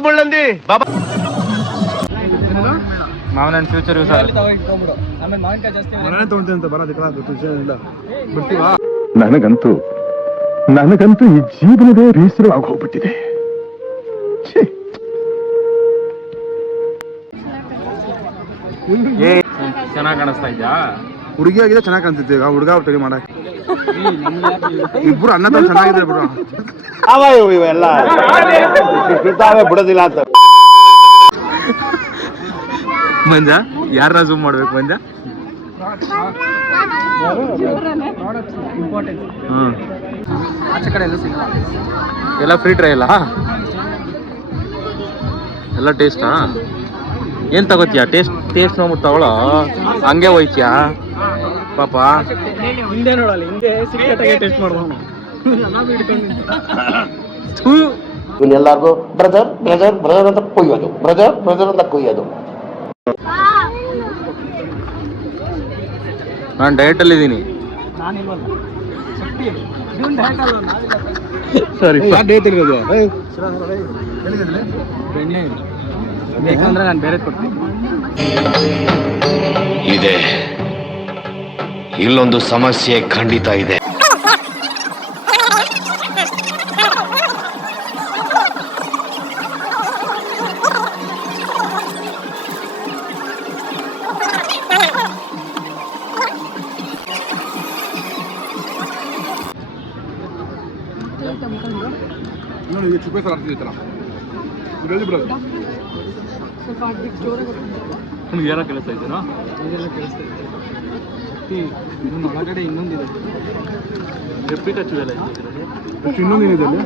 ಯಾವ್ದು ಮುಳ್ಳಂದಿ ಬಾಬಾ ಮಾವನ future use ನನಗಂತೂ ಈ ಜೀವನವೇ ಬೇಸರ ಆಗೋಗ್ಬಿಟ್ಟಿದೆ. ಚೆನ್ನಾಗಿ ಕಾಣಿಸ್ತಾ ಇದ್ಯಾ? ಹುಡುಗಿ ಆಗಿದೆ ಚೆನ್ನಾಗಿ ಕಾಣ್ತಿದ್ದೆ. ಈಗ ಹುಡುಗ ಟೈ ಮಾಡಕ್ ಇಬ್ರು ಅಣ್ಣ ತರ ಚೆನ್ನಾಗಿದೆ ಬಿಡು. ಇವೆಲ್ಲ ಬಿಡೋದಿಲ್ಲ ಅಂತ ಮಂಜ ಯಾರನ್ನ ಝೂಮ್ ಮಾಡ್ಬೇಕು ಮಂಜ? ಆಚೆ ಕಡೆ ಎಲ್ಲ ಸಿಗಲ್ಲ, ಎಲ್ಲ ಫ್ರೀ ಟ್ರಯಲ್ಲ? ಎಲ್ಲ ಟೇಸ್ಟಾ? ಏನ್ ತಗೋತೀಯ? ಟೇಸ್ಟ್ ನೋಡ್ಬಿಟ್ಟು ತಗೊಳ್ಳೋ, ಹಂಗೆ ಹೋಯ್ತೀಯಾ ಪಾಪ? ಹಿಂದೆ ನೋಡಲ್ಲ, ಹಿಂದೆ ಸಿಕ್ಕಾಟಾಗೆ ಟೆಸ್ಟ್ ಮಾಡ್ಬೋದು. ಎಲ್ಲಾರ್ಗು ಬ್ರದರ್ ಬ್ರದರ್ ಬ್ರದರ್ ಅಂತ ಕೊಯ್ಯೋದು, ಬ್ರದರ್ ಬ್ರದರ್ ಅಂತ ಕೊಯ್ಯೋದು. ನಾನು ಡಯಟ್ ಅಲ್ಲಿ ಇದ್ದೀನಿ. ಸರಿ, ಡೇಟ್ ಇರೋದು ಬೇಕಂದ್ರೆ ನಾನು ಬೇರೆ ಕೊಡ್ತೀನಿ. ಇದೆ, ಇಲ್ಲೊಂದು ಸಮಸ್ಯೆ ಖಂಡಿತ ಇದೆ. ನೋಡಿ, ಈಗ ಚುಪ್ಪೆ ಸಲ ಆಗ್ತಿತ್ತಲ್ಲ, ಇದರಲ್ಲಿ ಬರೋದು ಏನೋ ಕೆಲಸ ಇದೆಯಾ? ಇದೆಲ್ಲ ಕೆಲಸ ಇದೆ. ಇನ್ನೊಂದು ಒಳಗಡೆ ಇನ್ನೊಂದಿದೆ, ರೆಪ್ಪಿ ಟಚ್ ಎಲ್ಲ ಇನ್ನೊಂದೇನಿದೆ ಅಲ್ಲಿ.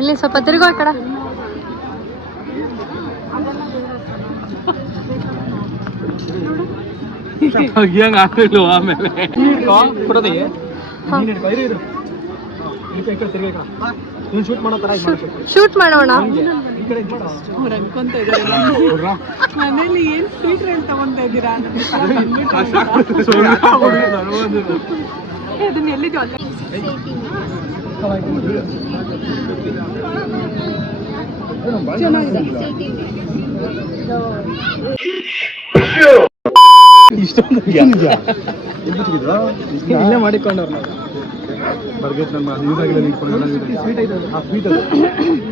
ಇಲ್ಲಿ ಸ್ವಲ್ಪ ತಿರುಗೋ ಕಡ. ಹೆಂಗ್ ಹಾಕಿಲ್ಲ ಆಮೇಲೆ ಶೂಟ್ ಮಾಡೋಣ. ಮನೇಲಿ ಏನ್ ಸ್ವೀಟ್ ರೇಲ್ ತಗೊಂತ ಇದ್ದೀರಾ? ಅದನ್ನ ಎಲ್ಲಿದ್ದು ಅಲ್ಲ. ಇಲ್ಲೇ ಮಾಡಿಕೊಂಡವ್ರು ನಾವು ಬರ್ಗೇಟ್ ನಮ್ಮ ಯೂಸ್ ಆಗಿಲ್ಲ.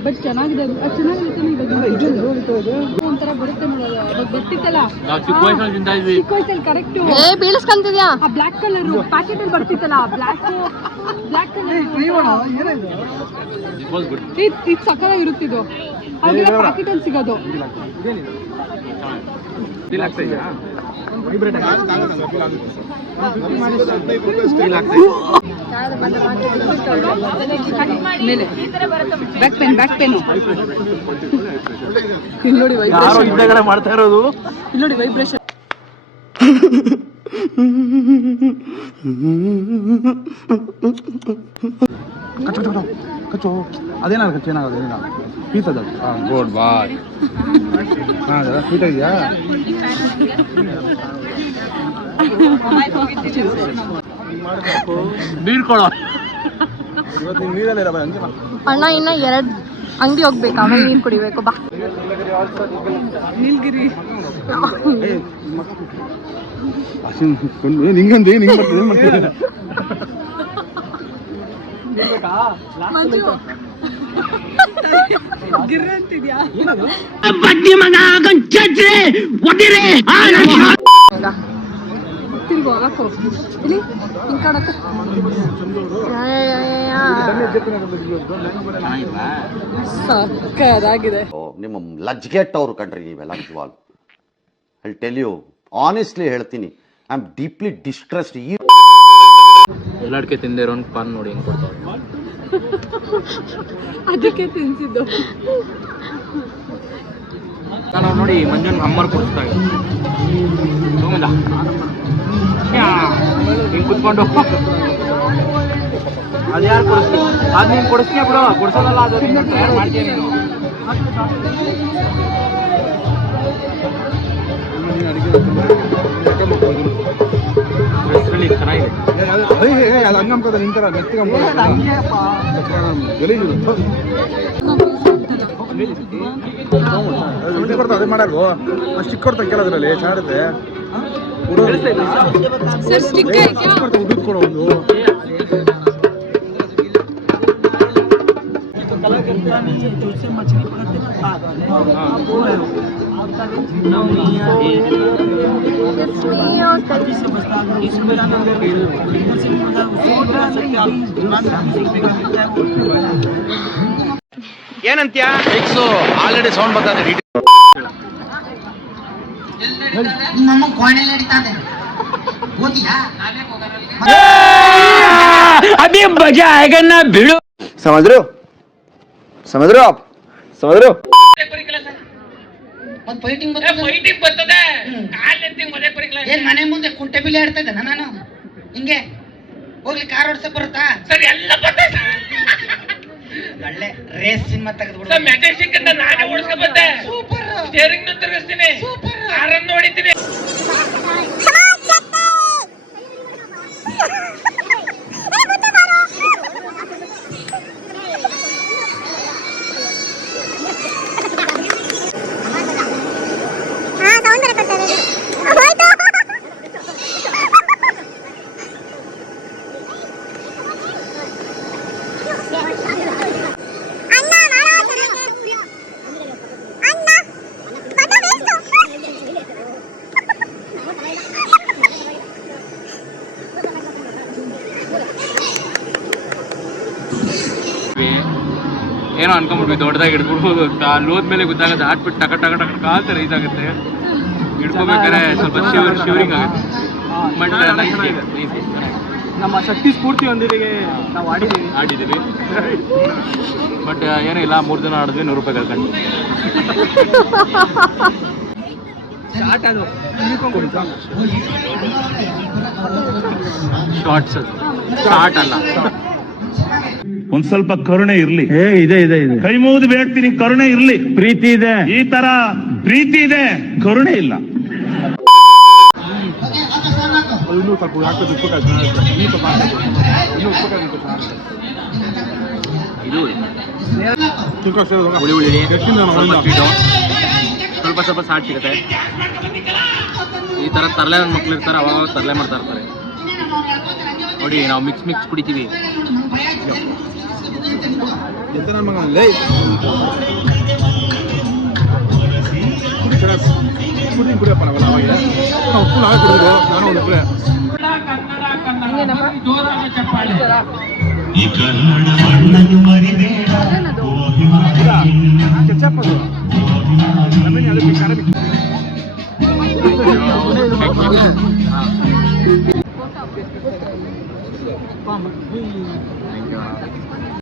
ಬಟ್ ಚೆನ್ನಾಗಿದೆ, ಒಂಥರ ಬರುತ್ತೆ ನೋಡೋದು. ಗೊತ್ತಿತ್ತಲ್ಲ ಚಿಕ್ಕ ವಯಸ್ಸಲ್ಲಿ ಕರೆಕ್ಟ್ ಬೀಳಿಸ್ಕೊಂತಿದ್ಯಾ? ಆ ಬ್ಲಾಕ್ ಕಲರ್ ಪ್ಯಾಕೆಟ್ ಅಲ್ಲಿ ಬರ್ತಿತ್ತಲ್ಲ, ಬ್ಲಾಕ್ ಕಲರ್ ಇದು ಸಕ್ಕಲ ಇರುತ್ತಿದ್ದು. ಅದ್ರ ಪ್ಯಾಕೆಟ್ ಅಲ್ಲಿ ಸಿಗೋದು. ಬ್ಯಾಕ್ ಪೇನು ಇಲ್ಲಿ ನೋಡಿ, ವೈಬ್ರೇಷನ್ ಮಾಡ್ತಾ ಇರೋದು. ಇಲ್ಲಿ ನೋಡಿ, ವೈಬ್ರೇಷನ್. ಕಚ್ಚು ಅದೇನಾಗ ಕಚ್ಚು ಏನಾಗೋದು? ಏನಿಲ್ಲ, ಪೀಸ್ ಅದು. ಗುಡ್ ಬಾಯ್. ಹಾಂ, ಸ್ವೀಟ್ ಇದೆಯಾ? ಬೀಳ್ಕೊಳೋ ಇವತ್ತು ನೀರಲ್ಲಿರ ಹಂಗೆ ಅಣ್ಣ ಇನ್ನ 2 ಅಂಗಡಿ ಹೋಗ್ಬೇಕು, ಆಮೇಲೆ ನೀರು ಕುಡಿಬೇಕು. ಬಾ ನೀಲ್ಗಿರಿ ನಿಂಗಂದು ಏನು ಹಿಂಗೆ ಬರ್ತದೆ? ಏನು ಮಾಡ್ತೀವಿ? ಗಿರ್ರ ಅಂತಿದ್ಯಾ? ತಿರ್ಗು ಹಾಕೋ ಇಲ್ಲಿ ಹಿಂಗ್ ಕಾಡಕ್ಕ. ಸಕ್ಕದಾಗಿದೆ. ನಿಮ್ಮ ಲಜ್ಗೆಟ್ಟವ್ರು ಕಂಡ್ರಿ ನೀವೆಲ್ಲ. ನಿಜವಾಲ್ ಐ ಟೆಲ್ ಯು ಆನೆಸ್ಟ್ಲಿ ಹೇಳ್ತೀನಿ, ಐ ಆಮ್ ಡೀಪ್ಲಿ ಡಿಸ್ಟ್ರೆಸ್ಡ್. ಈ ಎಲ್ಲಾಡ್ಕೆ ತಿಂದೇ ಇರೋ ಪಾನ್ ನೋಡಿ ಹೆಂಗ್ ಕೊಡ್ತಾವೆ. ಅದಕ್ಕೆ ತಿನ್ಸಿದ್ದು. ನಾನು ನೋಡಿ ಮಂಜನ್ ಅಮ್ಮರ್ ಕೊಡಿಸ್ತಾ ಹಿಂಗೆ ಕುತ್ಕೊಂಡು ಅದ್ಯಾರು ಕೊಡಿಸ್ತೀವಿ? ಅದು ನೀನು ಕೊಡಿಸ್ತೀಯ ಬಿಡು, ಕೊಡ್ಸೋದಲ್ಲ, ಅದು ನೀನು ತಯಾರು ಮಾಡ್ತೀಯ ನೀನು. ಚೆನ್ನಾಗಿದೆ. ಹಂಗಮ್ಕೋದ ನಿಂತರ ಮೆತ್ತಿಗೆ ಅದೇ ಮಾಡಾರು ಅಷ್ಟು ಚಿಕ್ಕ ಕೊಡ್ತಾ ಕೆಲದ್ರಲ್ಲಿ ಚಾಡಿದ್ರೆ ಸರ್ ಸ್ಟಿಕ್ ಉಡುದ್ ಕೊಡೋ ಒಂದು ಏನಂತ್ಯ ಆಲ್ರೆಡಿ ಸೌಂಡ್ ಬರ್ತದೆ. ನಮ್ಮ ಕೋಣೆಯಲ್ಲಿ ನಡೀತಾನೆ ಓದಿಯಾ ಅಭಿ ಮಜಾ ಆಗ ಬಿಡು. समझ रहे हो आप समझ रहे हो. ಒಂದು ಫೈಟಿಂಗ್ ಬರ್ತದೆ ಏನ್ ಮನೆ ಮುಂದೆ ಕುಂಟೆ ಬಿಲಿ ಆಡ್ತಾ ಇದ್ದಾನ ನಾನು ಹಿಂಗೆ ಹೋಗ್ಲಿ ಕಾರ್ ಓಡ್ಸಕ್ ಬರುತ್ತಾ ಸರ್ ಎಲ್ಲ ಬರ್ತದೆ ಒಳ್ಳೆ ರೇಸ್ ಸಿನಿಮಾ ತೆಗೆದ್ಬಿಡು ಮ್ಯಾಜಿಕ್ ಅಂತ ನಾನೇ ಓಡಿಸ್ಕೊ ಬಂದೆ ಸೂಪರ್ ಸ್ಟೀರಿಂಗ್ ನ ತಿರುಗಿಸ್ತೀನಿ ಸೂಪರ್ ಕಾರನ್ನು ಹೊಡಿತೀನಿ ಏನೋ ಅನ್ಕೊಂಡ್ಬಿಟ್ವಿ ದೊಡ್ಡದಾಗಿ ಹಿಡ್ಬಿಡ್ಬೋದು ಅಂತ ಅಲ್ಲಿ ಹೋದ್ಮೇಲೆ ಗೊತ್ತಾಗುತ್ತೆ ಹಾಟ್ಬಿಟ್ಟು ಟಕ ಟಕ ಟಕ ಕಾಲ್ತ ರೈಸ್ ಆಗುತ್ತೆ ಹಿಡ್ಕೋಬೇಕಾದ್ರೆ ಸ್ವಲ್ಪ ಶಿವರಿಂಗ್ ಆಗುತ್ತೆ ಬಟ್ ನಮ್ಮ ಶಕ್ತಿ ಸ್ಫೂರ್ತಿ ಒಂದಿಗೆ ನಾವು ಆಡಿದ್ದೀವಿ ಬಟ್ ಏನಿಲ್ಲ 3 ದಿನ ಆಡಿದ್ವಿ 100 ರೂಪಾಯಿ ಕಳ್ಕೊಂಡು ಶಾರ್ಟ್ಸ್ ಶಾರ್ಟ್ ಅಲ್ಲ ಒಂದ್ ಸ್ವಲ್ಪ ಕರುಣೆ ಇರ್ಲಿ. ಇದೆ ಕೈ ಮುಗಿದು ಬೇಡ್ತೀನಿ, ಕರುಣೆ ಇರ್ಲಿ. ಪ್ರೀತಿ ಇದೆ, ಈ ತರ ಪ್ರೀತಿ ಇದೆ, ಕರುಣೆ ಇಲ್ಲ. ಇನ್ನೂ ಸ್ವಲ್ಪ ಹಾಕೋದು ಉಪ್ಪುಕಾಯಿ ಇನ್ನೂ ಸ್ವಲ್ಪ ಇನ್ನೂ ಉಪ್ಪುಕಾಯಿ ಇದು ಹುಳಿ ಹುಳಿ ಸ್ವಲ್ಪ ಸ್ವಲ್ಪ ಸಾಟ್ ಸಿಗುತ್ತೆ. ಈ ಥರ ತರಲೆ ನನ್ನ ಮಕ್ಳು ಇರ್ತಾರೆ, ಅವಾಗ ತರಲೆ ಮಾಡ್ತಾ ಇರ್ತಾರೆ ನೋಡಿ. ನಾವು ಮಿಕ್ಸ್ ಕುಡಿತೀವಿ. ನನ್ನ ಮಗನಲ್ಲಿ ಕುಡಿಯಪ್ಪ ನಾವಲ್ಲ ಅವಾಗ ಉಪ್ಪು ನಾವೇ ಕುಡಿದ್ರು. ನಾನು ಒಂದು ಉಪ್ಪು ಕೆಚ್ಚಪ್ಪ ನಮಗೆ ಅದಕ್ಕೆ ಖಾರ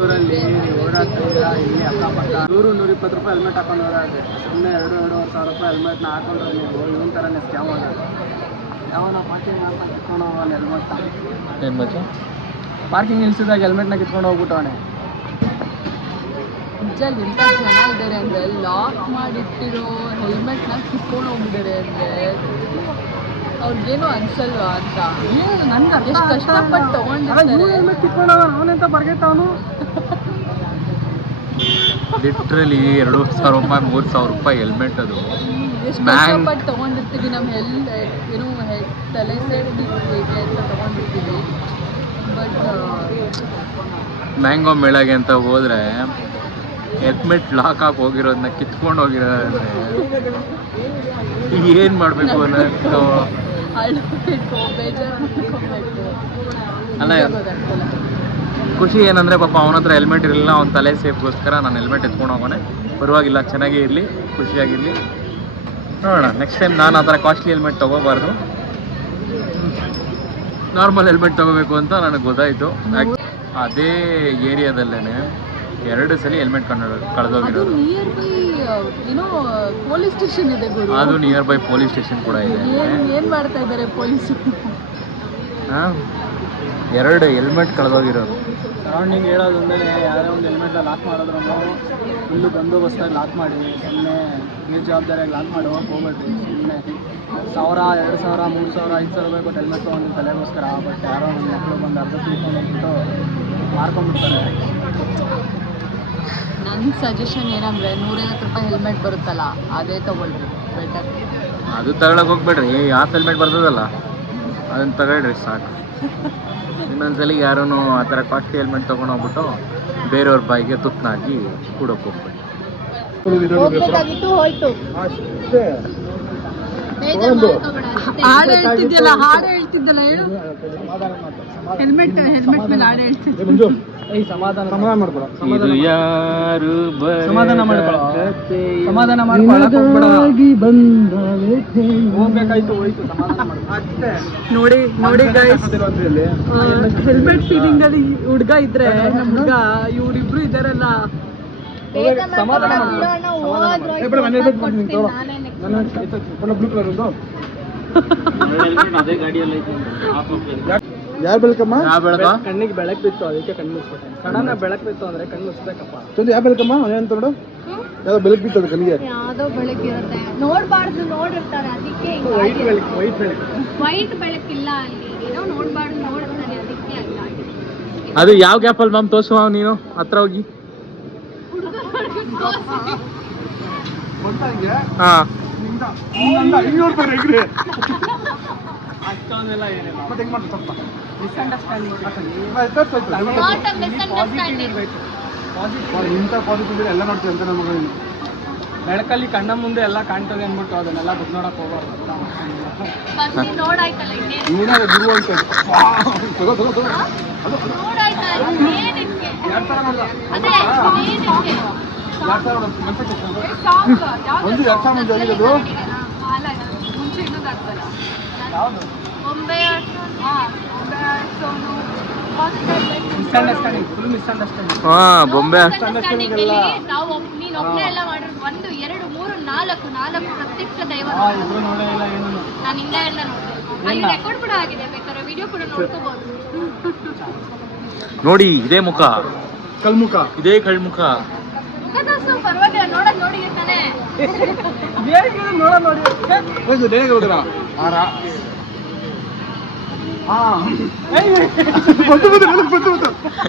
ಊರಲ್ಲಿ ಓಡಾಡ್ತಿಲ್ಲ. ಇಲ್ಲಿ ಅಕ್ಕಪಕ್ಕ 100-120 ರೂಪಾಯಿ ಹೆಲ್ಮೆಟ್ ಹಾಕೊಂಡು ಓಡಾಡಿದೆ. ಸುಮ್ಮನೆ 2-2.5 ಸಾವಿರ ರೂಪಾಯಿ ಹೆಲ್ಮೆಟ್ನ ಹಾಕೊಂಡ್ರೆ ನೀವು ಇವನ್ ಥರನೇ ಸ್ಕ್ಯಾಮ್ ಆಗೋದು. ಯಾವನ ಪಾರ್ಕಿಂಗ್ ಮಾಡ್ಕೊಂಡು ಕಿತ್ಕೊಂಡು ಹೋಗೋಣ ಹೆಲ್ಮೆಟ್ನ. ಪಾರ್ಕಿಂಗ್ ನಿಲ್ಸಿದಾಗ ಹೆಲ್ಮೆಟ್ನ ಕಿತ್ಕೊಂಡು ಹೋಗ್ಬಿಟ್ಟವನೆ. ನಿಜ ಎಂತ ಜನ ಇದ್ದಾರೆ ಅಂದ್ರೆ ಲಾಕ್ ಮಾಡಿಟ್ಟಿರೋ ಹೆಲ್ಮೆಟ್ನ ಕಿತ್ಕೊಂಡು ಹೋಗಿದ್ದಾರೆ ಅಂದ್ರೆ ಅವ್ರಿಗೇನು ಅನ್ಸಲ್ವಾ ಅಂತ. ನನ್ಗೆ ಎಷ್ಟು ಕಷ್ಟಪಟ್ಟು ತಗೊಂಡಿರ್ತಾರೆ. ಹೆಲ್ಮೆಟ್ ಕಿತ್ಕೊಂಡು ಅವನೆಂತ ಬರ್ಗೆಟ್ಟವನು. ಲಿಟ್ರಲಿ 2,000 ರೂಪಾಯಿ 3,000 ರೂಪಾಯಿ ಹೆಲ್ಮೆಟ್ ಅದು. ಎಷ್ಟು ಕಷ್ಟಪಟ್ಟು ತಗೊಂಡಿರ್ತೀವಿ. ನಮ್ಮ ಏನೋ ತಲೆ ಸೇಫ್ಟಿ ಅಂತ ತಗೊಂಡಿರ್ತೀವಿ. ಬಟ್ ಮ್ಯಾಂಗೋ ಮೇಳಗೆ ಅಂತ ಹೋದ್ರೆ ಹೆಲ್ಮೆಟ್ ಲಾಕ್ ಹಾಕಿ ಹೋಗಿರೋದನ್ನ ಕಿತ್ಕೊಂಡು ಹೋಗಿರೋದ್ರೆ ಏನು ಮಾಡಬೇಕು ಅನ್ನೋದು. ಅಳ್ಬೇಕು, ಬೇಜಾರು ಮಾಡ್ಕೊಬೇಕು. ಅಲ್ಲ ಖುಷಿ ಏನಂದರೆ ಪಾಪ ಅವನ ಹತ್ರ ಹೆಲ್ಮೆಟ್ ಇರಲಿಲ್ಲ, ಅವ್ನ ತಲೆ ಸೇಫ್ಗೋಸ್ಕರ ನಾನು ಹೆಲ್ಮೆಟ್ ಎತ್ಕೊಂಡು ಹೋಗೋಣ. ಪರವಾಗಿಲ್ಲ, ಚೆನ್ನಾಗೇ ಇರಲಿ, ಖುಷಿಯಾಗಿರಲಿ. ನೋಡೋಣ ನೆಕ್ಸ್ಟ್ ಟೈಮ್ ನಾನು ಆ ಥರ ಕಾಸ್ಟ್ಲಿ ಹೆಲ್ಮೆಟ್ ತೊಗೋಬಾರ್ದು, ನಾರ್ಮಲ್ ಹೆಲ್ಮೆಟ್ ತೊಗೋಬೇಕು ಅಂತ ನನಗೆ ಗೊತ್ತಾಯಿತು. ಅದೇ ಏರಿಯಾದಲ್ಲೇ 2 ಸಲ ಹೆಲ್ಮೆಟ್ ಕಳೆದೋಗಿರೋದು. ಪೊಲೀಸ್ ಸ್ಟೇಷನ್ ಇದೆ ಗುರು. ಅದು ನಿಯರ್ ಬೈ ಪೊಲೀಸ್ ಸ್ಟೇಷನ್ ಕೂಡ ಇದೆ. ಏನು ಮಾಡ್ತಾ ಇದ್ದಾರೆ ಪೊಲೀಸರು? 2 ಹೆಲ್ಮೆಟ್ ಕಳೆದೋಗಿರೋದು. ಸರೌಂಡಿಂಗ್ ಹೇಳೋದು ಅಂದರೆ ಯಾರೇ ಒಂದು ಹೆಲ್ಮೆಟ್ನ ಲಾಕ್ ಮಾಡಿದ್ರು ಫುಲ್ಲು ಬಂದೋಬಸ್ತಾಗಿ ಲಾಕ್ ಮಾಡಿ, ಸುಮ್ಮನೆ ನೀರು ಜವಾಬ್ದಾರಿಯಾಗಿ ಲಾಕ್ ಮಾಡಿ ಹೋಗ್ಬೇಡ್ರಿ. ಸುಮ್ಮನೆ 1,000, 2,000, 3,000, 5,000 ರೂಪಾಯಿ ಕೊಟ್ಟು ಹೆಲ್ಮೆಟ್ ತೊಗೊಂಡು ತಲೆಗೋಸ್ಕರ. ಬಟ್ ಯಾರೋ ನನ್ನ ಮಕ್ಕಳು ಬಂದು ಅರ್ಧ ತಿಳ್ಕೊಂಡು ಹೋಗ್ಬಿಟ್ಟು ಮಾರ್ಕೊಂಡ್ಬಿಡ್ತಾರೆ. ನನ್ನ ಸಜೆಷನ್ ಏನಂದರೆ 150 ರೂಪಾಯಿ ಹೆಲ್ಮೆಟ್ ಬರುತ್ತಲ್ಲ ಅದೇ ತೊಗೊಳ್ರಿ ಬೆಟರ್. ಅದು ತಗೊಳಕ್ಕೆ ಹೋಗ್ಬೇಡ್ರಿ, ಯಾವ ಹೆಲ್ಮೆಟ್ ಬರ್ತದಲ್ಲ ಅದನ್ನು ತಗೊಳ್ರಿ ಸಾಕು. ಇನ್ನೊಂದ್ಸಲಿ ಯಾರೂ ಆ ಥರ ಕಾಸ್ಟ್ಲಿ ಹೆಲ್ಮೆಟ್ ತೊಗೊಂಡೋಗ್ಬಿಟ್ಟು ಬೇರೆಯವ್ರ ಬಾಯಿಗೆ ತುತ್ತನಾಗಿ ಕೂಡೋಕೆ ಹೋಗ್ಬೇಡಿ. ಹೋಗ್ಬೇಕಾಗಿತ್ತು ಹೋಯ್ತು. ಹಾಡು ಹೇಳ್ತಿದ್ಯಲ್ಲ ಹೇಳು. ಹೆಲ್ಮೆಟ್ ಮೇಲೆ ಹಾಡು ಹೇಳ್ತಿದ್ದೆ. ಸಮಾಧಾನ ಮಾಡ್ಕೊಳ. ಇದು ಯಾರು ಸಮಾಧಾನ ಮಾಡ್ಕೊಳ. ಸಮಾಧಾನ ಮಾಡ್ಕೊಳಕ್ ಹೋಗ್ಬೇಡ. ಹೋಗ್ಬೇಕಾಯ್ತು ಹೋಯ್ತು. ಸಮಾಧಾನ ಮಾಡ್ಕೊ. ನೋಡಿ ಗೈಸ್, ಹೆಲ್ಮೆಟ್ ಫೀಲಿಂಗ್ ಅಲ್ಲಿ ಹುಡ್ಗ ಇದ್ರೆ ನಮ್ಮ ಹುಡ್ಗ ಇವ್ರಿಬ್ರು ಇದಾರಲ್ಲ. ಸಮಾಧಾನ ಅದೇ ಗಾಡಿಯಲ್ಲಿ ಯಾರು ಬೆಳಕಮ್ಮ? ಯಾವ ಕಣ್ಣಿಗೆ ಬೆಳಕು ಬಿತ್ತು, ಅದಕ್ಕೆ ಕಣ್ಣು ಮುಚ್ಚಿಬಿಟ್ಟೆ. ಸಡನ್ ಬೆಳಕು ಬಿತ್ತು ಅಂದ್ರೆ ಕಣ್ಣು ಮುಚ್ಚಬೇಕಪ್ಪ. ಯಾವ ಬೆಳಕಮ್ಮ? ಏನಂತ ನೋಡು, ಯಾವ್ದೋ ಬೆಳಕು ಬಿತ್ತು ಅದು ಕಣ್ಣಿಗೆ. ಯಾವ್ದೋ ಬೆಳಕಿರುತ್ತೆ, ನೋಡ್ಬಾರ್ದು, ನೋಡಿರ್ತಾರೆ ಅದಕ್ಕೆ. ವೈಟ್ ಬೆಳಕು. ವೈಟ್ ಬೆಳಕಿಲ್ಲ ಅಲ್ಲಿ, ಏನೋ ನೋಡ್ಬಾರ್ದು ನೋಡಿರ್ತಾರೆ ಅದಕ್ಕೆ ಅಲ್ಲ. ಅದು ಯಾವ ಗ್ಯಾಪಲ್ಲಿ ಮ್ಯಾಮ್ ತೋರಿಸುವ ನೀನು ಹತ್ರ ಹೋಗಿ. ಹಾಂ ಅಷ್ಟೊಂದೆಲ್ಲ ಏನಿಲ್ಲ. ಮತ್ತೆ ಹೆಂಗ್ ಮಾಡ್ತಾರೆ ಸ್ವಲ್ಪ ಇಂಥ ಪಾಸಿಟಿವ್ ಎಲ್ಲ ನೋಡ್ತೀವಿ ಅಂತ ನಮ್ಮ ಮಗಳು. ಬೆಳಕಲ್ಲಿ ಕಣ್ಣ ಮುಂದೆ ಎಲ್ಲ ಕಾಣ್ತದೆ ಅಂದ್ಬಿಟ್ಟು ಅದನ್ನೆಲ್ಲ ದುಡ್ಡು ನೋಡಕ್ ಹೋಗೋರು. ನೀನೇ ಗುರು ಅಂತ ಒಂದು 2 ಮುಂಚೆ ಆಗಿರೋದು. ಯಾವುದು? Misunderstanding, full misunderstanding. ಹಾಂ ಬೊಂಬೆ ನೀನು ಒಬ್ಬನೇ ಎಲ್ಲ ಮಾಡಿರೋದು 1 2 3 4 ಪ್ರತ್ಯಕ್ಷ ದೈವ. ಇಬ್ರು ನೋಡೇ ಇಲ್ಲ ಏನು. ನಾನು ಇಂಡಿಯಾದಿಂದ ನೋಡಿದೆ, ಅಲ್ಲಿ ರೆಕಾರ್ಡ್ ಕೂಡ ಆಗಿದೆ, ಬೇಕಾದ್ರೆ ವಿಡಿಯೋ ಕೂಡ ನೋಡ್ಕೋಬಹುದು. ನೋಡಿ ಇದೇ ಮುಖ, ಕಲ್ಮುಖ, ಇದೇ ಕಳ್ಮುಖ. ಮುಖದಷ್ಟು ಪರವಾಗಿಲ್ಲ, ನೋಡಿರ್ತಾನೆ.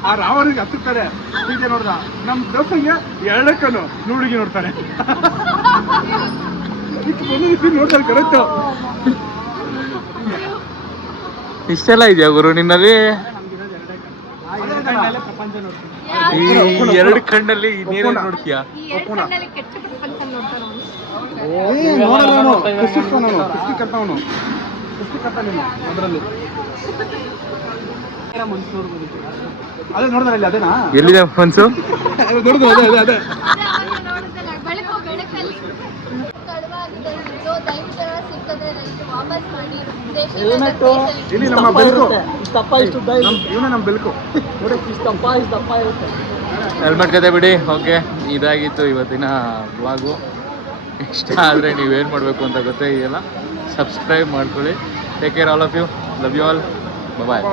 ಆ ರಾವಣಿಗೆ ಹತ್ತುತ್ತಾರೆ. ಹೀಗೆ ನೋಡ್ದ ನಮ್ ದೋಸ್ತಂಗೆ 2 ಕಣ್ಣು ನೋಡಿಗೆ ನೋಡ್ತಾನೆ. ನೋಡ್ತಾರೆ ಕರೆಕ್ಟ್. ಇಷ್ಟೆಲ್ಲ ಇದೆಯಾ ಗುರು ನಿನ್ನಲ್ಲಿ? ಪ್ರಪಂಚ ನೋಡ್ತೀನಿ. ಈ 2 ಕಣ್ಣಲ್ಲಿ ನೀರೇ ನೋಡ್ತೀಯಾ? ಈ 2 ಕಣ್ಣಲ್ಲಿ ಕೆಟ್ಟ ಪ್ರಪಂಚ ನೋಡ್ತಾನೆ ಅವನು. ಅದರಲ್ಲಿ ಅದೇ ನೋಡಿದ್ರಲ್ಲಿ ಅದೇನಾ? ಎಲ್ಲಿದೆ ಮನ್ಸು? ನೋಡಿದ್ರು ಅದೇ ಅದೇ ಅದೇ. ಬೆಳಕಲ್ಲಿ ವಾಪಸ್ ಮಾಡಿ ಇಲ್ಲಿ ನಮ್ಮ ಬೆಳಕು ಇವನೇ ನಮ್ಮ ಬೆಳಕು. ಹೆಲ್ಮೆಟ್ ಕತೆ ಬಿಡಿ. ಓಕೆ, ಇದಾಗಿತ್ತು ಇವತ್ತಿನ ವ್ಲಾಗು. ಇಷ್ಟ ಆದರೆ ನೀವೇನು ಮಾಡಬೇಕು ಅಂತ ಗೊತ್ತೇ ಇದೆಯಲ್ಲ, ಸಬ್ಸ್ಕ್ರೈಬ್ ಮಾಡ್ಕೊಳ್ಳಿ. Take care all of you, love you all, bye.